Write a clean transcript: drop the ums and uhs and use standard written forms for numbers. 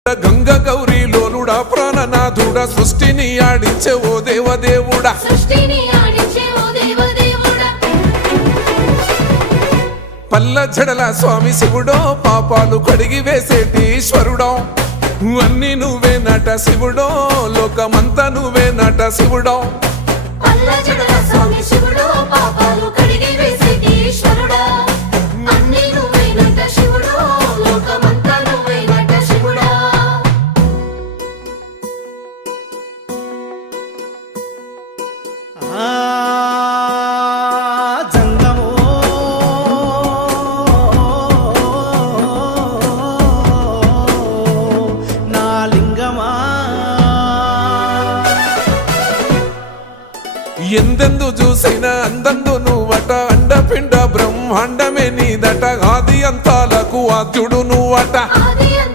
గంగ గౌరీ లోలుడా ప్రాణనాథుడా సృష్టిని ఆడించే ఓ దేవదేవుడా పల్ల జడల స్వామి శివుడో పాపాలు కడిగి వేసేటి ఈశ్వరుడో అన్ని నువ్వే నట శివుడో లోకమంతా నువ్వే నట శివుడో ఎందెందు చూసిన అందందు నువ్వట అండపిండ బ్రహ్మాండమే నీదట ఆది అంతాలకు ఆద్యుడు నువ్వట